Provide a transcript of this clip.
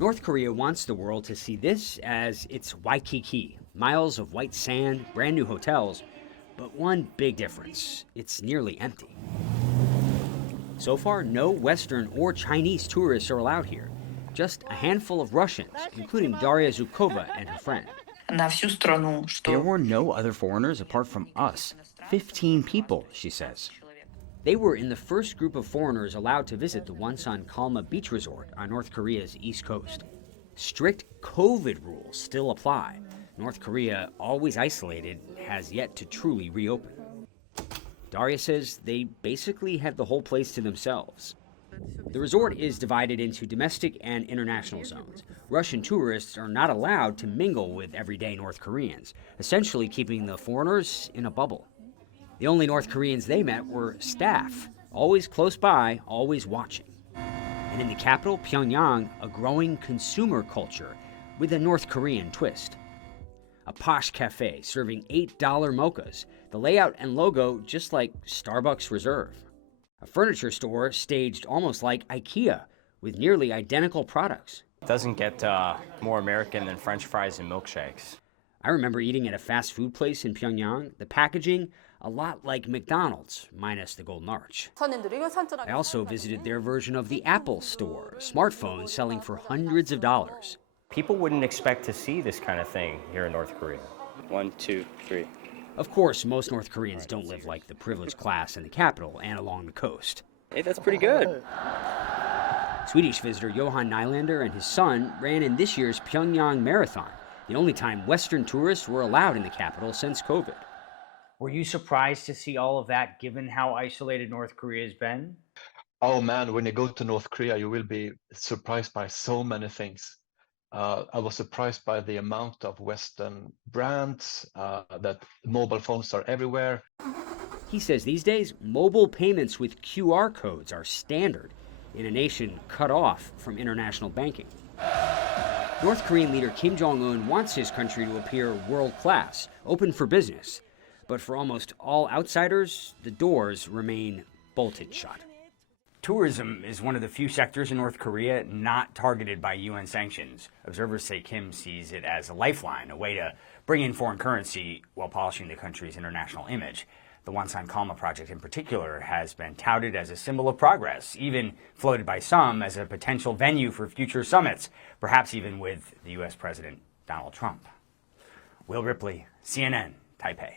North Korea wants the world to see this as its Waikiki, miles of white sand, brand new hotels, but one big difference, it's nearly empty. So far, no Western or Chinese tourists are allowed here. Just a handful of Russians, including Daria Zhukova and her friend. There were no other foreigners apart from us. 15 people, she says. They were in the first group of foreigners allowed to visit the Wonsan Kalma Beach Resort on North Korea's east coast. Strict COVID rules still apply. North Korea, always isolated, has yet to truly reopen. Daria says they basically have the whole place to themselves. The resort is divided into domestic and international zones. Russian tourists are not allowed to mingle with everyday North Koreans, essentially keeping the foreigners in a bubble. The only North Koreans they met were staff, always close by, always watching. And in the capital, Pyongyang, a growing consumer culture with a North Korean twist. A posh cafe serving $8 mochas, the layout and logo just like Starbucks Reserve. A furniture store staged almost like IKEA, with nearly identical products. It doesn't get more American than French fries and milkshakes. I remember eating at a fast food place in Pyongyang, the packaging a lot like McDonald's, minus the golden arch. I also visited their version of the Apple Store, smartphones selling for hundreds of dollars. People wouldn't expect to see this kind of thing here in North Korea. 1, 2, 3. Of course, most North Koreans don't live like the privileged class in the capital and along the coast. Hey, that's pretty good. Swedish visitor Johan Nylander and his son ran in this year's Pyongyang Marathon, the only time Western tourists were allowed in the capital since COVID. Were you surprised to see all of that, given how isolated North Korea has been? Oh man, when you go to North Korea, you will be surprised by so many things. I was surprised by the amount of Western brands, that mobile phones are everywhere. He says these days, mobile payments with QR codes are standard in a nation cut off from international banking. North Korean leader Kim Jong-un wants his country to appear world-class, open for business. But for almost all outsiders, the doors remain bolted shut. Tourism is one of the few sectors in North Korea not targeted by UN sanctions. Observers say Kim sees it as a lifeline, a way to bring in foreign currency while polishing the country's international image. The Wonsan Kalma project in particular has been touted as a symbol of progress, even floated by some as a potential venue for future summits, perhaps even with the U.S. President Donald Trump. Will Ripley, CNN, Taipei.